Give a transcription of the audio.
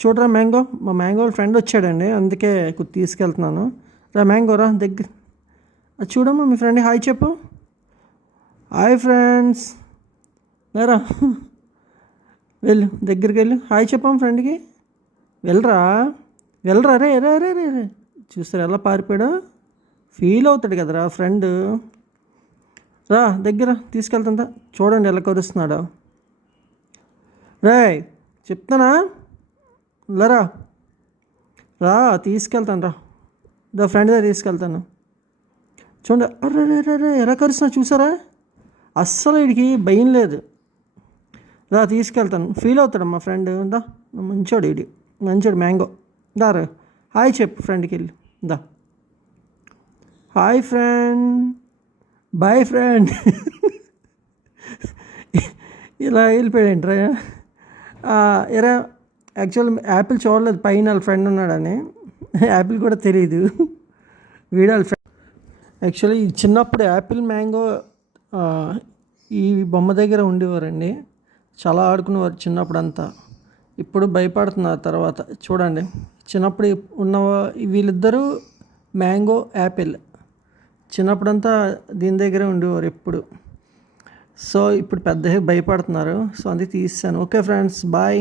చూడరా మ్యాంగో, మా మ్యాంగో వాళ్ళ ఫ్రెండ్ వచ్చాడండి, అందుకే తీసుకెళ్తున్నాను. రా మ్యాంగో రా దగ్గర. చూడమ్మా మీ ఫ్రెండ్ హాయ్ చెప్పు. హాయ్ ఫ్రెండ్స్, లేరా వెళ్ళు దగ్గరికి వెళ్ళు హాయ్ చెప్పాము ఫ్రెండ్కి. వెళ్ళరా వెళ్ళరా రే రే రే రే రే చూస్తారు ఎలా పారిపోయాడో. ఫీల్ అవుతాడు కదరా ఫ్రెండ్. రా దగ్గర తీసుకెళ్తుందా, చూడండి ఎలా కరుస్తున్నాడో. రే చెప్తానా, లేరా రా తీసుకెళ్తాను రా, ఫ్రెండ్ దగ్గర తీసుకెళ్తాను. చూడండి అర్రే రే రే రే ఎలా కరుస్తున్నా చూసారా, అస్సలు వీడికి భయం లేదు. రా తీసుకెళ్తాను, ఫీల్ అవుతాడు మా ఫ్రెండ్. దా మంచోడు వీడి, మంచోడు మ్యాంగో. దా రా హాయ్ చెప్పు ఫ్రెండ్కి వెళ్ళి. దా హాయ్ ఫ్రెండ్, బాయ్ ఫ్రెండ్. ఇలా వెళ్ళిపోయాడంట్రా. ఎరా యాక్చువల్ యాపిల్ చూడలేదు పైన వాళ్ళ ఫ్రెండ్ ఉన్నాడని, యాపిల్ కూడా తెలియదు వీడు వాళ్ళ ఫ్రెండ్. యాక్చువల్లీ చిన్నప్పుడు యాపిల్ మ్యాంగో ఈ బొమ్మ దగ్గర ఉండేవారండి, చాలా ఆడుకునేవారు చిన్నప్పుడు అంతా. ఇప్పుడు భయపడుతున్నారు తర్వాత. చూడండి చిన్నప్పుడు ఉన్న వీళ్ళిద్దరూ మ్యాంగో యాపిల్ చిన్నప్పుడంతా దీని దగ్గరే ఉండేవారు ఎప్పుడు. సో ఇప్పుడు పెద్దగా భయపడుతున్నారు, సో అందుకే తీసాను. Okay friends bye.